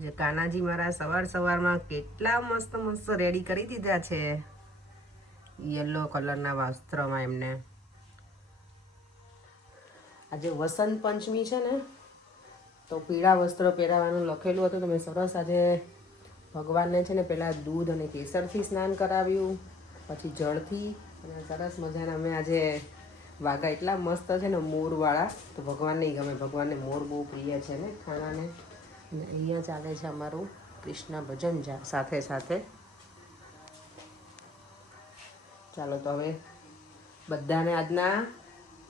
જે કાનાજી મારા સવારમાં કેટલા મસ્ત મસ્ત રેડી કરી દીધા છે યલો કલરના વસ્ત્રમાં એમને. આજે વસંત પંચમી છે ને, તો પીળા વસ્ત્ર પહેરાવાનું લખેલું હતું. તો મેં સરસ આજે ભગવાનને છે ને પહેલાં દૂધ અને કેસરથી સ્નાન કરાવ્યું, પછી જળથી, અને સરસ મજાના અમે આજે વાઘા એટલા મસ્ત છે ને મોરવાળા, તો ભગવાનને ગમે, ભગવાનને મોર બહુ પ્રિય છે ને ખાણાને. અને અહીંયા ચાલે છે અમારું કૃષ્ણ ભજન સાથે સાથે. ચાલો તો હવે બધાને આજના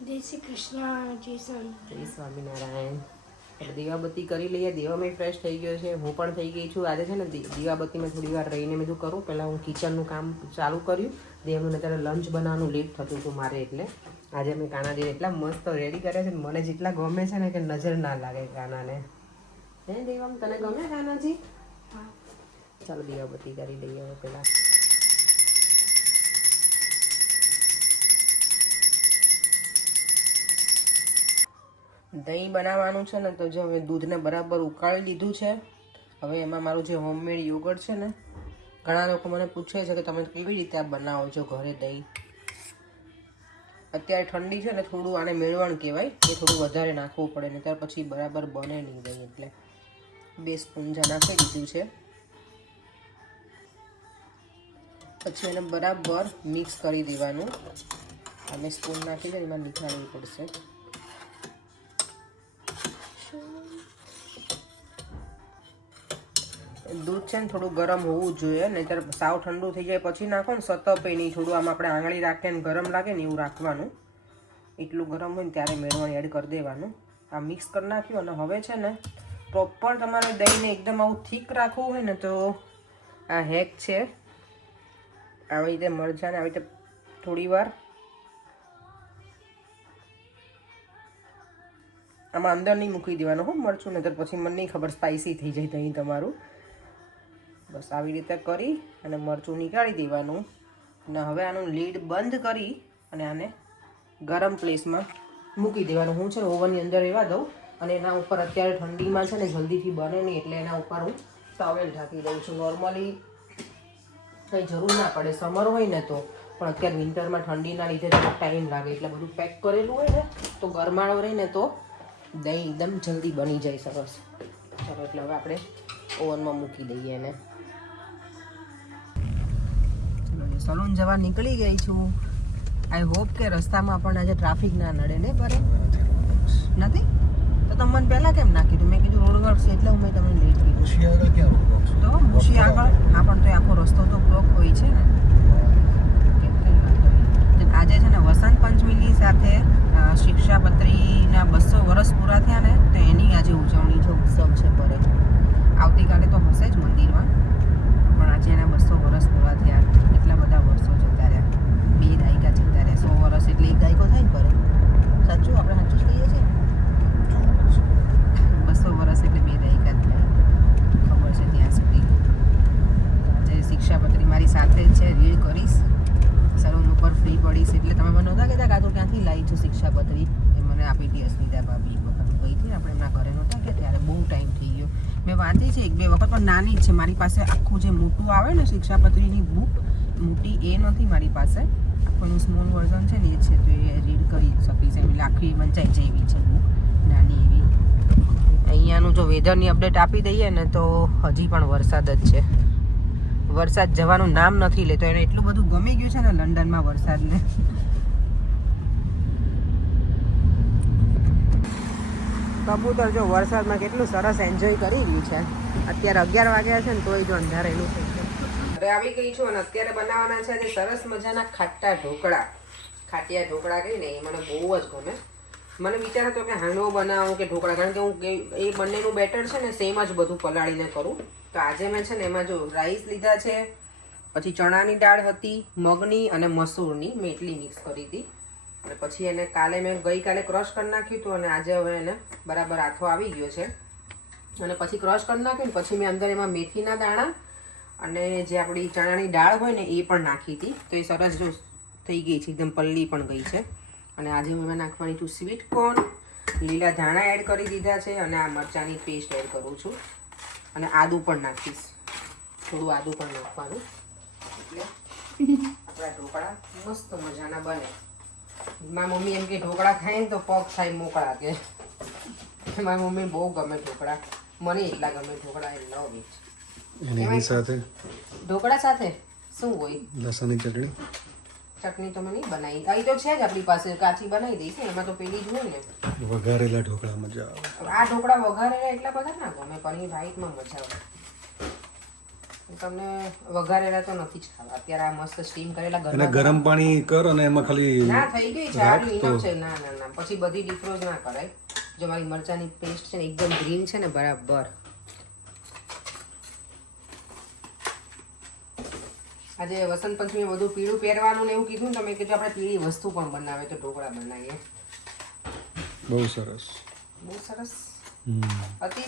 જય શ્રી કૃષ્ણ, જય સ્વામિનારાયણ. દીવાબત્તી કરી લઈએ. દીવામાં ફ્રેશ થઈ ગયો છે, હું પણ થઈ ગઈ છું. આજે છે ને દીવાબત્તીમાં થોડી વાર રહીને મેં કરું. પહેલાં હું કિચનનું કામ ચાલુ કર્યું. દેવનું અત્યારે લંચ બનાવવાનું લેટ થતું હતું મારે, એટલે આજે મેં કાનાજીને એટલા મસ્ત રેડી કર્યા છે. મને જેટલા ગમે છે ને કે નજર ના લાગે કાનાને. હે દેવમ, તને ગમે કાનાજી? હા. ચાલો દીવાબત્તી કરી લઈએ હવે પહેલાં. દહીં બનાવવાનું છે ને, તો જો હવે દૂધને બરાબર ઉકાળી લીધું છે. હવે એમાં મારું જે હોમમેડ યોગર્ટ છે ને, ઘણા લોકો મને પૂછે છે કે તમે કેવી રીતે આ બનાવો છો ઘરે દહીં. અત્યારે ઠંડી છે ને, થોડું આને મેળવણ કહેવાય, એ થોડું વધારે નાખવું પડે ને ત્યાર પછી બરાબર બને નહીં દહીં. એટલે 2 સ્પૂન નાખી દીધું છે. પછી એને બરાબર મિક્સ કરી દેવાનું. અને સ્પૂન નાખી દે એમાં નીકાળવી પડશે. દૂધ છે ને થોડું ગરમ હોવું જોઈએ, નહીંતર સાવ ઠંડુ થઈ જાય પછી નાખો ને સતપે નહીં. થોડું આમ આપણે આંગળી રાખીએ ને ગરમ લાગે ને એવું રાખવાનું. એટલું ગરમ હોય ને ત્યારે મેળવણ એડ કરી દેવાનું. આ મિક્સ કરી નાખ્યું. અને હવે છે ને પ્રોપર તમારે દહીંને એકદમ આવું થીક રાખવું હોય ને, તો આ હેક છે. આવી રીતે મરચાંને આવી રીતે થોડી વાર આમાં અંદર નહીં મૂકી દેવાનું હો મરચું, ને તો પછી મને નહીં ખબર સ્પાઇસી થઈ જાય દહીં તમારું. બસ આવી રીતે કરી અને મરચું નીકાળી દેવાનું. અને હવે આનું લીડ બંધ કરી અને આને ગરમ પ્લેસમાં મૂકી દેવાનું. હું છે ને ઓવનની અંદર રહેવા દઉં. અને એના ઉપર અત્યારે ઠંડીમાં છે ને જલ્દીથી બને નહીં, એટલે એના ઉપર હું ટોવેલ ઢાંકી દઉં છું. નોર્મલી કંઈ જરૂર ના પડે સમર હોય ને તો, પણ અત્યારે વિન્ટરમાં ઠંડીના લીધે થોડો ટાઈમ લાગે. એટલે બધું પેક કરેલું હોય ને તો ગરમાળો રહીને તો દહીં એકદમ જલ્દી બની જાય સરસ. ચાલો એટલે હવે આપણે ઓવનમાં મૂકી દઈએ એને. સલૂન જવા નીકળી ગઈ છું. આઈ હોપ કે રસ્તામાં પણ આજે ટ્રાફિક ના નડે ને. બરે નથી તો તમે મને પહેલાં કેમ ના કીધું? મેં કીધું રોડ વર્ક છે એટલે હું તમને લેટ કીધું. તો મુશી આગળ, હા પણ તો આખો રસ્તો તો બ્લોક હોય છે ને. આજે છે ને વસંત પંચમીની સાથે શિક્ષાપત્રીના 200 વર્ષ પૂરા થયા ને, તો એની આજે ઉજવણી છે, ઉત્સવ છે પરે. આવતીકાલે તો હશે જ મંદિરમાં, પણ આજે એના 200 વર્ષ પૂરા થયા. એટલા બધા વર્ષો જતા રહ્યા, 2 દાયકા જતા રહ્યા. 100 વર્ષ એટલે 1 દાયકો થાય ને પરે. સાચું, આપણે સાચું જ કહીએ છીએ. 200 વર્ષ એટલે 2 દાયકા જ થાય, ખબર છે ત્યાં સુધી. આજે શિક્ષાપત્રી મારી સાથે જ છે, રીડ કરીશ. સલૂન ઉપર ફ્રી પડીશ એટલે તમે મને નહોતા કહેતા કાં તો ક્યાંથી લાવી છો શિક્ષાપત્રી? એ મને આપી હતી અસ્મિતા ભાભી. વખત ગઈ હતી ને આપણે એમના ઘરે નહોતા કે, ત્યારે બહુ ટાઈમ થઈ ગયો. મેં વાંચી છે 1-2 વખત, પણ નાની જ છે. મારી પાસે આખું જે મોટું આવે ને શિક્ષાપત્રીની બુક મોટી, એ નથી મારી પાસે. આખું સ્મોલ વર્ઝન છે ને એ છે, તો એ રીડ કરી શકીશ. એમ આખી વંચાઈ જેવી છે બુક, નાની એવી. અહીંયાનું જો વેધરની અપડેટ આપી દઈએ ને, તો હજી પણ વરસાદ જ છે. વરસાદ જવાનું નામ નથી લેતો. એને એટલું બધું ગમી ગયું છે ને લંડનમાં વરસાદને. કબૂતર જો વરસાદમાં કેટલું સરસ એન્જોય કરી ગયું છે. અત્યારે 11 વાગ્યા છે ને તોય જો અંધારેલું થઈ ગયું. હવે આવી ગઈ છું અને અત્યારે બનાવવાના છે આજે સરસ મજાના ખાટા ઢોકળા. ખાટિયા ઢોકળા કહીને એ મને બહુ જ ગમે. મને વિચાર હતો કે હાંડવો બનાવું કે ઢોકળા, કારણ કે હું એ બંનેનું બેટર છે ને સેમ જ બધું પલાળીને કરું. તો આજે મેં છે ને એમાં જો રાઈસ લીધા છે, પછી ચણાની દાળ હતી, મગની અને મસૂરની, મેં એટલી મિક્સ કરી હતી. અને પછી એને ગઈકાલે ક્રશ કરી નાખ્યું હતું, અને આજે હવે એને બરાબર આથો આવી ગયો છે. અને પછી ક્રશ કરી નાખ્યું ને પછી મેં અંદર એમાં મેથીના દાણા અને જે આપણી ચણાની દાળ હોય ને એ પણ નાખી હતી. તો એ સરસ જો થઈ ગઈ છે, એકદમ પલ્લી પણ ગઈ છે. અને આજે હું એમાં નાખવાની છું સ્વીટ કોર્ન, લીલા ધાણા એડ કરી દીધા છે, અને આ મરચાંની પેસ્ટ એડ કરું છું. અને આદું પણ નાખીશ, થોડું આદું પણ નાખવાનું, એટલે આપણા ઢોકળા મસ્ત મજાના બને. મારી મમ્મી એમ કે ઢોકળા ખાય ને તો પગ થાય મોકળા કે. મારી મમ્મી બહુ ગમે ઢોકળા, મને એટલા ગમે ઢોકળા, એ લવ ઇટ. એની સાથે ઢોકળા સાથે શું હોય? લસણની ચટણી. ચટણી તો મેં નહીં બનાવી, અહીં તો છે જ આપણી પાસે, કાચી બનાવી દઈશ ને, એમાં તો પેલી જ હોય ને. વઘારેલા ઢોકળા મજા આવે. આ ઢોકળા વઘારેલા એટલા બધા ના ગમે, પનીર વ્હાઈટમાં મજા આવે. તમને વઘારેલા તો નથી જ ખાવા અત્યારે. આ મસ્ત સ્ટીમ કરેલા અને ગરમ પાણી કર અને એમાં ખાલી ના થઈ ગઈ છે, આટલું ઇનફ છે. ના ના ના, પછી બધી ડીફ્રોઝ ના કરાય. જો મારી મરચાની પેસ્ટ છે ને એકદમ ગ્રીન છે ને બરાબર. આજે વસંત પંચમી બધું પીળું પહેરવાનું ને એવું કીધું ને તમે, કીધું આપણે પીળી વસ્તુ પણ બનાવે તો ઢોકળા બનાવીએ. બહુ સરસ, બહુ સરસ, અતિ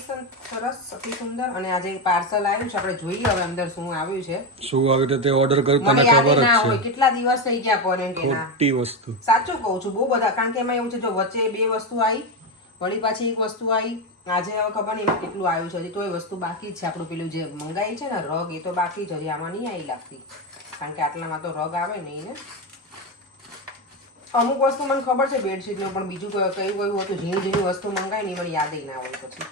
સરસ, અતિ સુંદર. અને આજે પાર્સલ આવ્યું છે, આપણે જોઈએ હવે અંદર શું આવ્યું છે. શું આવે તો તે ઓર્ડર કર, તને મને ખબર યાદ જ ના છે. હોય, કેટલા દિવસ થઈ ગયા ક્વોરન્ટાઇનના. ખોટી વસ્તુ, સાચું કહું છું, બહુ બધા. કારણ કે એમાં એવું છે, જો વચ્ચે 2 વસ્તુ આવી, વળી પાછી 1 વસ્તુ આવી, આજે હવે ખબર નહીં એમાં કેટલું આવ્યું છે. હજી તો એ વસ્તુ બાકી જ છે. આપણું પેલું જે મંગાઈ છે ને રગ, એ તો બાકી જ, હજી આમાં નહીં આવી લાગતી. કારણ કે આટલામાં તો રગ આવે નહીં ને. અમુક વસ્તુ મને ખબર છે બેડશીટનું, પણ બીજું કયું હતું, ઝીણી ઝીણી વસ્તુ મંગાવી નહીં, મને યાદ ના હોય. પછી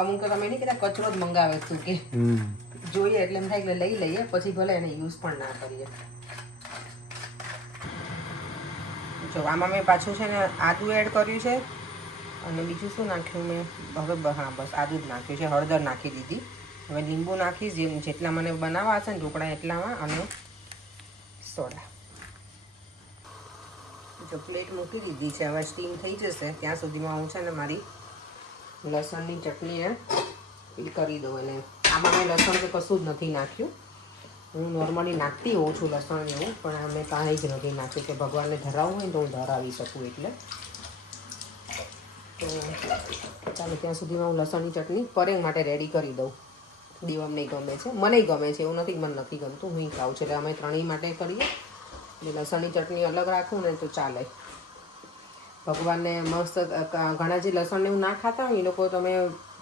અમુક તો તમે નહીં કહેતા કચરો જ મંગાવે તું કે જોઈએ એટલે એમ થાય કે લઈ લઈએ, પછી ભલે એને યુઝ પણ ના કરીએ. જો આમાં મેં પાછું છે ને આદું એડ કર્યું છે, અને બીજું શું નાખ્યું મેં હવે, હા બસ આદું જ નાખ્યું છે. હળદર નાખી દીધી. હવે લીંબુ નાખીશ, જેટલા મને બનાવવા હશે ને ઢોકળા એટલામાં, અને સોડા. જો પ્લેટ મૂકી દીધી છે, હવે સ્ટીમ થઈ જશે ત્યાં સુધીમાં હું છે ને મારી લસણની ચટણીને કરી દઉં. એને આમાં મેં લસણ કે કશું જ નથી નાખ્યું. હું નોર્મલી નાખતી હોઉં છું લસણ એવું, પણ અમે કાંઈ જ નથી નાખ્યું કે ભગવાનને ધરાવવું હોય તો હું ધરાવી શકું એટલે. તો ચાલો ત્યાં સુધીમાં હું લસણની ચટણી પરેંગ માટે રેડી કરી દઉં. દીવમને ગમે છે, મને ગમે છે, એવું નથી મને નથી ગમતું, હું ખાઉં છું. એટલે અમે ત્રણેય માટે કરીએ. એટલે લસણની ચટણી અલગ રાખું ને તો ચાલે. ભગવાનને મસ્ત, ઘણા જે લસણને એવું ના ખાતા હોય એ લોકો તમે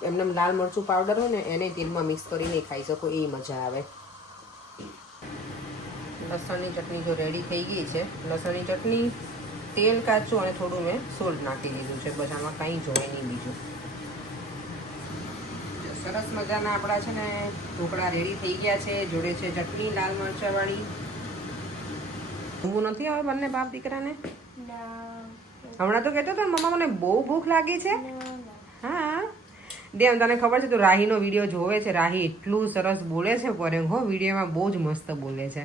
એમને લાલ મરચું પાવડર હોય ને એને તેલમાં મિક્સ કરીને ખાઈ શકો, એ મજા આવે. લસણની ચટણી જો રેડી થઈ ગઈ છે. લસણની ચટણી, તેલ કાચું અને થોડું મેં સોલ્ટ નાખી દીધું છે, બસ. આમાં કંઈ જોઈએ નહીં બીજું. સરસ મજાના આપણા છે ને ઢોકળા રેડી થઈ ગયા છે. જોડે છે ચટણી લાલ મરચાંવાળી. ઊંઘું નથી આવે બંને બાપ દીકરાને? હમણાં તો કહેતો હતો મમ્મા મને બહુ ભૂખ લાગી છે. હા દેવ, તને ખબર છે તું રાહીનો વિડીયો જોવે છે? રાહી એટલું સરસ બોલે છે પરેંગ, હો વિડીયોમાં બહુ જ મસ્ત બોલે છે.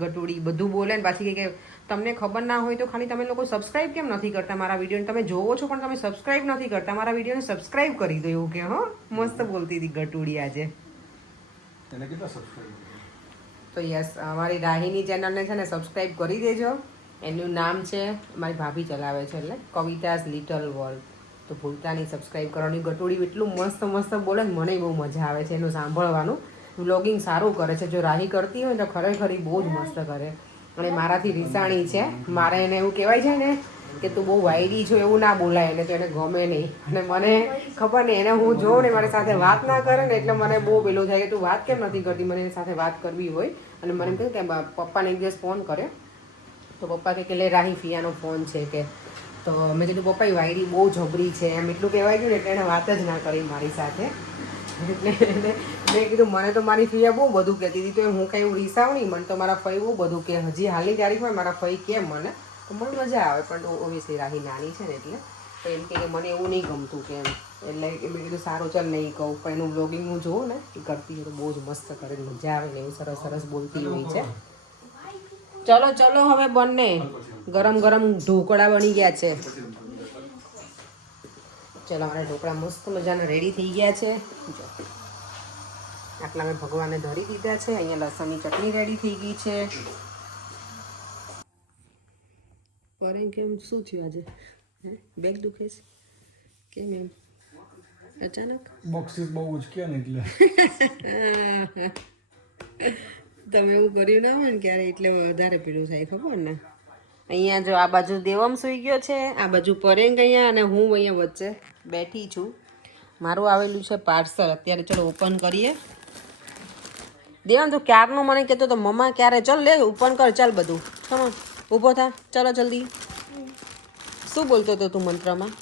ગટુડી બધું બોલે ને પાછી કે તમને ખબર ના હોય તો ખાલી તમે લોકો સબસ્ક્રાઇબ કેમ નથી કરતા મારા વિડીયોને? તમે જોવો છો પણ તમે સબસ્ક્રાઇબ નથી કરતા મારા વિડીયોને. સબસ્ક્રાઇબ કરી દો એવું કે. હો મસ્ત બોલતી હતી ગટુડી આજે. એને કેટલા સબસ્ક્રાઇબ? તો યસ, અમારી રાહીની ચેનલને છે ને સબસ્ક્રાઈબ કરી દેજો. એનું નામ છે, મારી ભાભી ચલાવે છે, એટલે કવિતાસ લિટલ વર્લ્ડ. તો ભૂલતા નહીં સબસ્ક્રાઈબ કરવાની. ગટુડી એટલું મસ્ત મસ્ત બોલે ને, મને બહુ મજા આવે છે એનું સાંભળવાનું. વ્લોગિંગ સારું કરે છે. જો રાહી કરતી હોય તો ખરેખર બહુ જ મસ્ત કરે. અને મારાથી રીસાણી છે. મારે એને એવું કહેવાય છે ને કે તું બહુ વાયડી છો, એવું ના બોલાય એને, તો એને ગમે નહીં. અને મને ખબર નહીં, એને હું જોઉં ને મારી સાથે વાત ના કરે ને એટલે મને બહુ પેલું થાય કે તું વાત કેમ નથી કરતી. મને એની સાથે વાત કરવી હોય. અને મને એમ કહ્યું કે પપ્પાને એક દિવસ ફોન કર્યો તો પપ્પા કે લે રાહી ફિયાનો ફોન છે કે. તો મેં કીધું પપ્પા એ વાયડી બહુ જબરી છે એમ એટલું કહેવાય ગયું ને, એટલે એને વાત જ ના કરી મારી સાથે. એટલે મેં કીધું મને તો મારી ફિયા બહુ બધું કહેતી હતી, તો હું કંઈ એવું રીસાવ નહીં. મને તો મારા ફઈ બહુ બધું કે, હજી હાલની તારીખમાં મારા ફઈ કેમ મને, તો મને મજા આવે. પણ ઓબ્વિયસલી રાહી નાની છે ને એટલે તો એમ કે મને એવું નહીં ગમતું કે એમ. એટલે મેં કીધું સારું ચાલ નહીં કહું. પણ એનું બ્લોગિંગ હું જોઉં ને એ કરતી હોય તો બહુ જ મસ્ત કરે, મજા આવે ને એવું સરસ સરસ બોલતી હોય છે. ચલો ચલો હવે બંને ગરમ ગરમ ઢોકળા બની ગયા છે. ચલો અમારા ઢોકળા મસ્ત મજાના રેડી થઈ ગયા છે. જો આટલા મેં ભગવાનને ધરી દીધા છે. અહીંયા લસણની ચટણી રેડી થઈ ગઈ છે. પરેંગ કેમ શું થયું આજે? બેગ દુખે છે કેમ એમ અચાનક? બોક્સિસ બહુ ઉચક્યા ને એટલે. તમે એવું કર્યું ના હોય ને ક્યારે એટલે વધારે પેલું થાય, ખબર ને? અહીંયા જો આ બાજુ દેવમ સૂઈ ગયો છે, આ બાજુ પરેંગ અહીંયા, અને હું અહીંયા વચ્ચે બેઠી છું. મારું આવેલું છે પાર્સલ. અત્યારે ચલો ઓપન કરીએ. દેવાન તું ક્યારનું મને કહેતો તો મમ્મા ક્યારે, ચાલ લે ઓપન કર, ચાલ બધું કમો ઊભો થા, ચાલો જલ્દી. શું બોલતો હતો તું મંત્રમાં?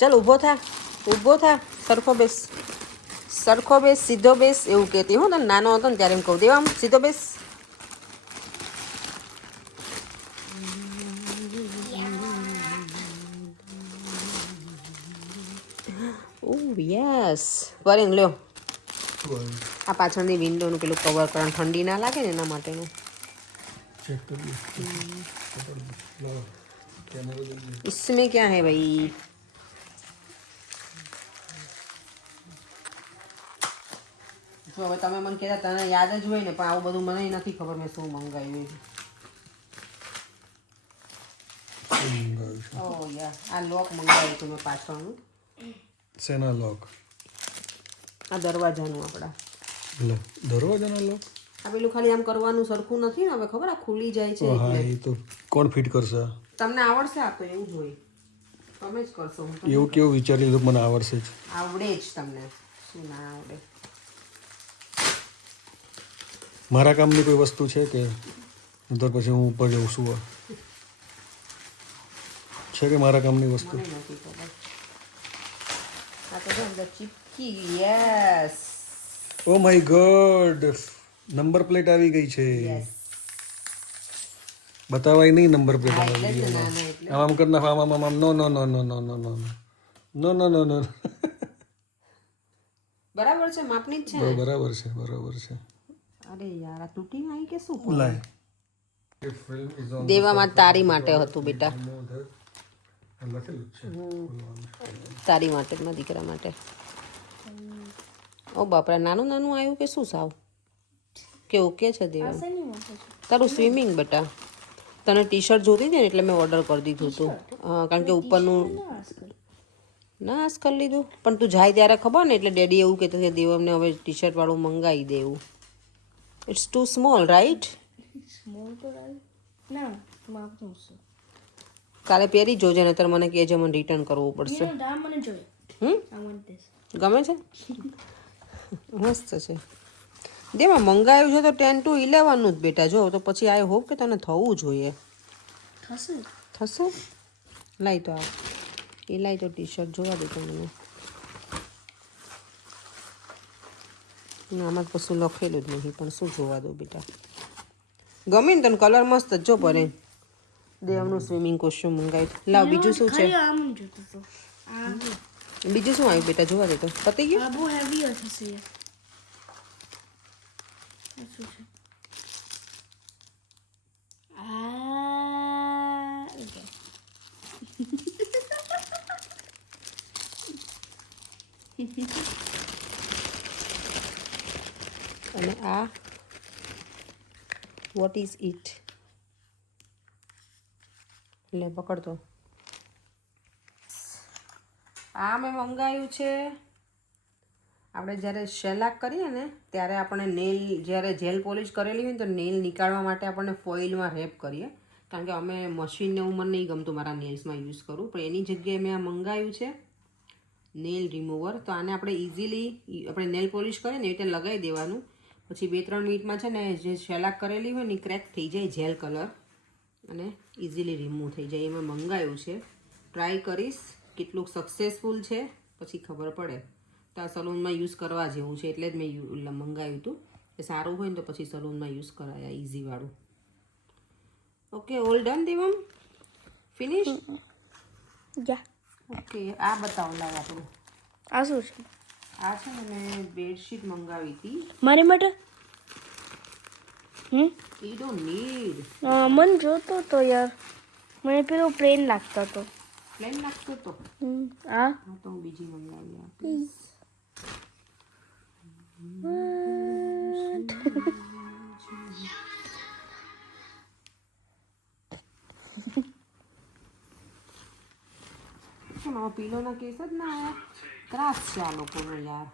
ચાલ ઊભો થા, સરખો બેસ, સીધો બેસ એવું કહેતી. હું તને નાનો હતો ને ત્યારે એમ કહું, દેવા સીધો બેસ. યસ વરિંગ લ્યો. આ પાછળની વિન્ડોનું પેલું કવર કરવાનું ઠંડી ના લાગે ને એના માટેનું. चेक कर लो कैमरा इसमें क्या है भाई? જો હવે તમે મને કહેતા તને યાદ જ હોય ને, પણ આવું બધું મને નથી ખબર મેં શું મંગાવ્યું. ઓ યાર આ લોક મંગાવ્યું હતું મેં પાછળનું. सेना लॉक આ દરવાજાનું આપણા. લે દરવાજાના લોક. આ પેલું ખાલી આમ કરવાનું સરખું નથી ને, હવે ખબર આ ખુલી જાય છે. હા એ તો કોણ ફિટ કરશે? તમને આવડશે? આ તો એવું જ હોય, તમે જ કરશો. હું તો એવું કેવું વિચારી લીધું મને આવડશે જ? આવડે જ તમને, શું ના આવડે? મારા કામની કોઈ વસ્તુ છે કે નતર પછી હું ઉપર જઉં છું? છે કે મારા કામની વસ્તુ? મને નથી ખબર. આ તો અંદર ચીપકી. Yes oh my God, number plate આવી ગઈ છે. યસ. બતાવાય નહીં નંબર પ્લેટ હા આવી એટલે જ ગઈ. નાના એટલે આમ કર નાખ, આમ આમ આમ. નો નો નો નો નો નો નો નો નો નો નો. બરાબર છે, માપની જ છે ને? બરાબર છે, બરાબર છે. અરે યાર આ તૂટી આવી કે શું? લાય. દેવામાં તારી માટે હતું બેટા, લખેલું છે તારી માટે, મારા દીકરા માટે. ઓ બાપરા, નાનું નાનું આવ્યું કે શું સાવ? કે ઓકે છે દેવા? તારું સ્વિમિંગ બેટા, તને ટી શર્ટ જોતી હતી ને એટલે મેં ઓર્ડર કરી દીધું હતું. કારણ કે ઉપરનું ના આસ કરી લીધું, પણ તું જાય ત્યારે ખબર ને, એટલે ડેડી એવું કહેતું કે દેવમને હવે ટી શર્ટ વાળું મંગાવી દેવું. It's too small right? Small તો રાઈટ ના માપનું છે. કાલે પહેરી જોજે, નહીતર મને કહેજે, મને રિટર્ન કરવું પડશે. આ મને જોઈએ. હમ આઈ વોન્ટ ધીસ. ગમે છે? મસ્ત છે. દેવા મંગાવ્યું છે તો 10 to 11 નું જ બેટા. જો તો પછી આઈ હોપ કે તને થવું જોઈએ. થશે? લાઈ તો આ એ લાઈ તો ટી શર્ટ જોવા દે તો મને. આમાં કશું લખેલું જ નહીં, પણ શું જોવા દો બેટા. ગમે ને તને કલર મસ્ત જ જો પડે. દેવનું સ્વિમિંગ કોસ્ચ્યુમ મંગાવ્યું. લાવ બીજું શું છે? આમ જોતો તો આ બીજું શું આવ્યું બેટા? જોવા દે તો. પતી ગયું? આ બહુ હેવી હશે. શું છે આ? ઓકે. અને આ વોટ ઇઝ ઇટ? લે પકડતો. આ મેં મંગાવ્યું છે. આપણે જ્યારે શેલાક કરીએ ને ત્યારે આપણે નેલ, જ્યારે જેલ પોલિશ કરેલી હોય ને તો નેલ નીકાળવા માટે આપણે ફોઇલમાં રેપ કરીએ. કારણ કે અમે મશીનને એવું મને નહીં ગમતું મારા નેલ્સમાં યુઝ કરું, પણ એની જગ્યાએ મેં આ મંગાવ્યું છે નેલ રિમૂવર. તો આને આપણે ઇઝીલી આપણે નેલ પોલિશ કરીએ ને એ રીતે લગાવી દેવાનું. પછી 2-3 મિનિટમાં છે ને જે શેલાક કરેલી હોય ને ક્રેક થઈ જાય જેલ કલર, અને ઇઝીલી રિમૂવ થઈ જાય. એ મેં મંગાવ્યું છે. ટ્રાય કરીશ કેટલું સક્સેસફુલ છે, પછી ખબર પડે. તો આ સલૂનમાં યુઝ કરવા જેવું છે, એટલે જ મેં મંગાવ્યું હતું. એ સારું હોય ને તો પછી સલૂનમાં યુઝ કરાય, ઇઝીવાળું. Okay, all done Devam? Finish? Yeah. Okay, આ બતાવો લાવ આપણું. આ શું છે? આ છે ને મેં બેડશીટ મંગાવી હતી. મારી માટે? You don't need. મન જોતો તો યાર, મને પેલો પ્લેન લાગતો હતો. પ્લેન લાગતો હતો? આ હા તો હું બીજી મંગાવી આપીશ. મારો પીલોના કેસ જ ના આવ્યા. ત્રાસ છે આ લોકોનો યાર.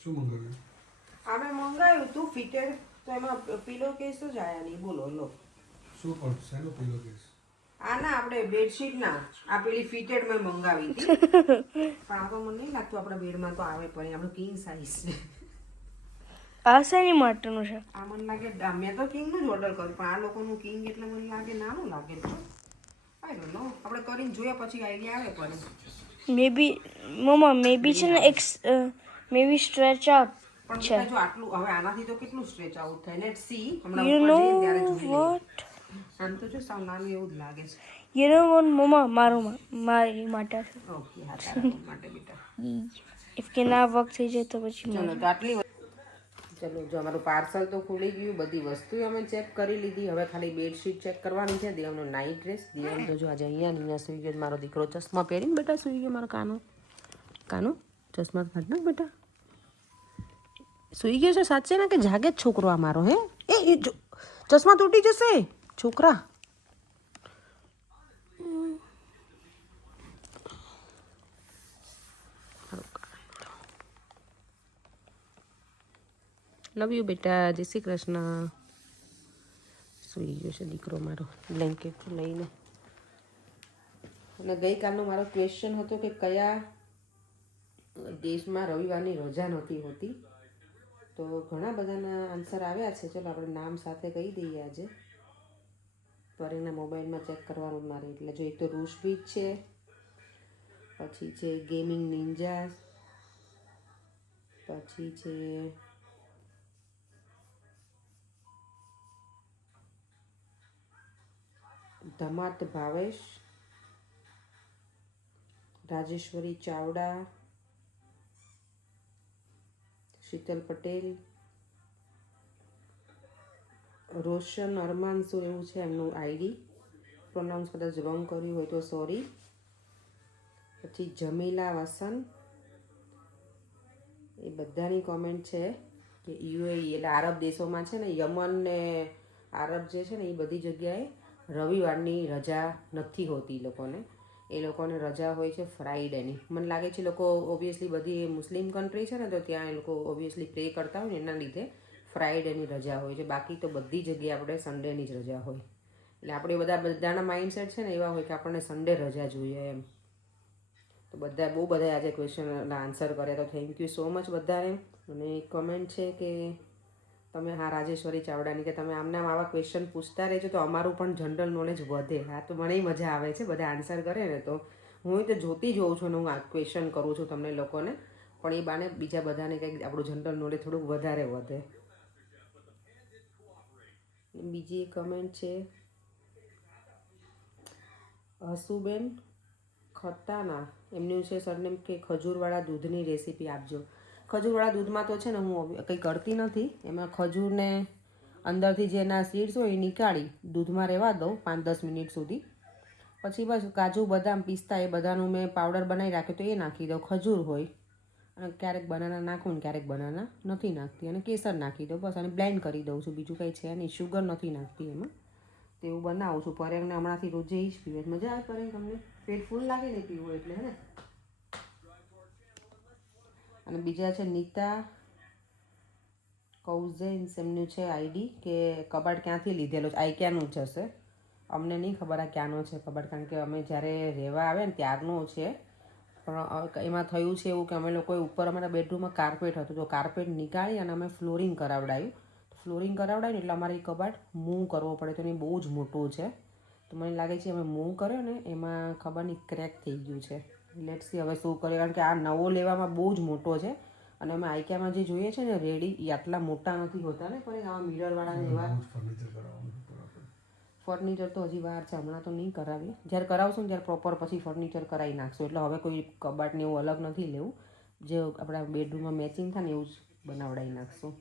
શું મંગાવ્યું? આ મેં મંગાવ્યું હતું ફિટેડ, તો એમાં પીલો કેસ જ આવ્યા નહીં. બોલો લો. શું પણ શેનો પીલો કેસ આ ના આપણે બેડશીટ ના આ પેલી ફિટેડ મેં મંગાવી હતી પણ આ તો મને નહીં લાગતું આપણા બેડમાં તો આવે પણ આપણું કિંગ સાઇઝ છે આ શેની માટેનું છે? આ મને લાગે મેં તો કિંગનું જ ઓર્ડર કર્યું પણ આ લોકોનું કિંગ એટલે મને લાગે નાનું લાગે તો આઈ ડોન્ટ નો આપણે કરીને જોયા પછી આઈડિયા આવે પડે મે બી મમ્મા મે બી છે ને એક મે બી સ્ટ્રેચ આઉટ પણ છે. બેટા જો આટલું હવે આનાથી તો કેટલું સ્ટ્રેચ આઉટ થાય લેટ સી હમણાં યુ ઉપર નો જઈએ ત્યારે જોઈ લઈએ વોટ આમ તો જો સાવ નાનું એવું જ લાગે છે યુ નો વોટ મમ્મા મારી માટે છે. ઓકે હા તારા માટે બેટા ઇફ કે ના વર્ક થઈ જાય તો પછી ચલો તો આટલી ચલો જો અમારું પાર્સલ તો ખુલી ગયું બધી વસ્તુ અમે ચેક કરી લીધી હવે ખાલી બેડશીટ ચેક કરવાની છે દેવનો નાઇટ ડ્રેસ દેવ તો જો આજે અહીંયા સુઈ ગયો મારો દીકરો ચશ્મા પહેરીને બેટા સુઈ ગયો મારો કાનો ચશ્મા કાઢ નાખ બેટા સુઈ ગયો છે સાચે ને કે જાગે જ છોકરો આ મારો હે એ જો ચશ્મા તૂટી જશે છોકરા લવ યુ બેટા જય શ્રી કૃષ્ણ સુઈ ગયો છે દીકરો મારો બ્લેન્કેટ લઈને અને ગઈકાલનો મારો ક્વેશ્ચન હતો કે કયા દેશમાં રવિવારની રજા નહોતી હોતી તો ઘણા બધાના આન્સર આવ્યા છે ચલો આપણે નામ સાથે કહી દઈએ આજે પરીના મોબાઈલમાં ચેક કરવાનું મારે એટલે જો એક તો રૂશબીચ છે પછી છે ગેમિંગ નિંજા પછી છે ધમાત ભાવેશ રાજેશ્વરી ચાવડા શીતલ પટેલ રોશન અરમાનસુ એવું છે એમનું આઈડી પ્રોનાઉન્સ કદાચ રોંગ કર્યું હોય તો સોરી પછી જમીલા વસન એ બધાની કોમેન્ટ છે કે યુએઈ એટલે આરબ દેશોમાં છે ને યમન ને આરબ જે છે ને એ બધી જગ્યાએ રવિવારની રજા નથી હોતી એ લોકોને રજા હોય છે ફ્રાઈડેની મને લાગે છે લોકો ઓબ્વિયસલી બધી મુસ્લિમ કન્ટ્રી છે ને તો ત્યાં એ લોકો ઓબ્વિયસલી પ્રે કરતા હોય ને એના લીધે ફ્રાઈડેની રજા હોય છે બાકી તો બધી જગ્યાએ આપણે સન્ડેની જ રજા હોય એટલે આપણે બધાના માઇન્ડસેટ છે ને એવા હોય કે આપણને સન્ડે રજા જોઈએ એમ તો બહુ બધા આજે ક્વેશ્ચનના આન્સર કર્યા તો થેન્ક યુ સો મચ બધાને અને કમેન્ટ છે કે તમે હા રાજેશ્વરી ચાવડાની કે તમે આમને આવા ક્વેશ્ચન પૂછતા રહેજો તો અમારું પણ જનરલ નોલેજ વધે હા તો મને મજા આવે છે બધા આન્સર કરે ને તો હું તો જોતી જોઉં છું ને હું આ ક્વેશ્ચન કરું છું તમને લોકોને પણ એ બાને બીજા બધાને કંઈક આપણું જનરલ નોલેજ થોડુંક વધારે વધે બીજી કમેન્ટ છે હસુબેન ખતાના એમનું છે સરનેમ કે ખજૂરવાળા દૂધની રેસીપી આપજો ખજૂરવાળા દૂધમાં તો છે ને હું કંઈ કરતી નથી એમાં ખજૂરને અંદરથી જે એના સીડ્સ હોય એ નીકાળી દૂધમાં રહેવા દઉં 5-10 મિનિટ સુધી પછી બસ કાજુ બદામ પિસ્તા એ બધાનું મેં પાવડર બનાવી રાખ્યો તો એ નાખી દઉં ખજૂર હોય અને ક્યારેક બનાના નાખું ને ક્યારેક બનાના નથી નાખતી અને કેસર નાખી દઉં બસ અને બ્લેન્ડ કરી દઉં છું બીજું કંઈ છે નહીં શુગર નથી નાખતી એમાં તેવું બનાવું છું પરેંગને હમણાંથી રોજે જ પીવે મજા આવે પરેંગ તમને પેટ ફૂલ લાગે ને પીવું એટલે હે ને અને બીજા છે નીતા કૌઝેન્સ એમનું છે આઈડી કે કબાટ ક્યાંથી લીધેલો છે આઈક્યાનું જ હશે અમને નહીં ખબર આ ક્યાંનો છે કબાટ કારણ કે અમે જ્યારે રહેવા આવે ને ત્યારનો છે પણ એમાં થયું છે એવું કે અમે લોકોએ ઉપર અમારા બેડરૂમમાં કાર્પેટ હતું તો કાર્પેટ નીકાળી અને અમે ફ્લોરિંગ કરાવડાયું ને એટલે અમારે એ કબાટ મૂવ કરવો પડે તો એ બહુ જ મોટું છે તો મને લાગે છે અમે મૂવ કર્યો ને એમાં ખબર નહીં ક્રેક થઈ ગયું છે લેટ્સ સી હવે શું કરીએ કારણ કે આ નવો લેવામાં બહુ જ મોટો છે અને અમે આઈક્યામાં જે જોઈએ છે ને રેડી એ આટલા મોટા નથી હોતા ને પણ આવા મિરરવાળા ને એવા ફર્નિચર તો હજી વાર છે હમણાં તો નહીં કરાવીએ જ્યારે કરાવશું ને ત્યારે પ્રોપર પછી ફર્નિચર કરાવી નાખશું એટલે હવે કોઈ કબાટને એવું અલગ નથી લેવું જે આપણા બેડરૂમમાં મેચિંગ થાય ને એવું જ બનાવડાવી નાખશું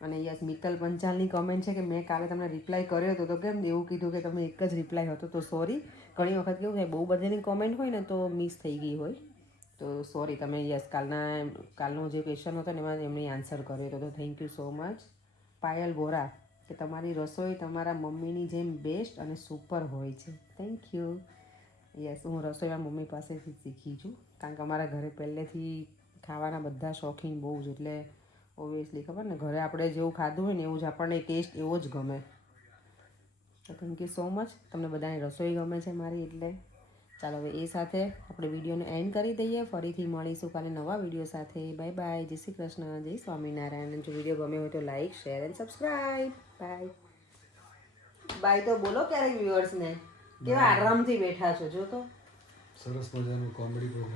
અને યસ મિત્તલ પંચાલની કમેન્ટ છે કે મેં કાલે તમને રિપ્લાય કર્યો હતો તો કેમ એવું કીધું કે તમે એક જ રિપ્લાય હતો તો સોરી ઘણી વખત કેવું થાય બહુ બધાની કોમેન્ટ હોય ને તો મિસ થઈ ગઈ હોય તો સોરી તમે યસ કાલનો જે ક્વેશ્ચન હતો ને એમાં એમને આન્સર કર્યો હતો તો thank you so much Payal Vora કે તમારી રસોઈ તમારા મમ્મીની જેમ બેસ્ટ અને સુપર હોય છે થેન્ક યુ યસ હું રસોઈમાં મમ્મી પાસેથી શીખી છું કારણ કે અમારા ઘરે પહેલેથી ખાવાના બધા શોખીન બહુ જ એટલે ઓબ્વિયસલી ખબર ને ઘરે આપણે જેવું ખાધું હોય ને એવું જ આપણને ટેસ્ટ એવો જ ગમે તો થેન્ક યુ સો મચ. તમને બધાને રસોઈ ગમે છે મારી એટલે. ચાલો હવે એ સાથે આપણે વિડીયોને એન્ડ કરી દઈએ. ફરીથી મળીશું કાલે નવા વિડીયો સાથે. Bye bye. જય શ્રી કૃષ્ણ. જય સ્વામિનારાયણ. જો વિડીયો ગમે હોય તો like share and subscribe. Bye bye તો બોલો ક્યારેક વ્યુઅર્સને. કેવા આરામથી બેઠા છો જો તો. સરસ મજાનું કોમેડી પ્રોગ્રામ.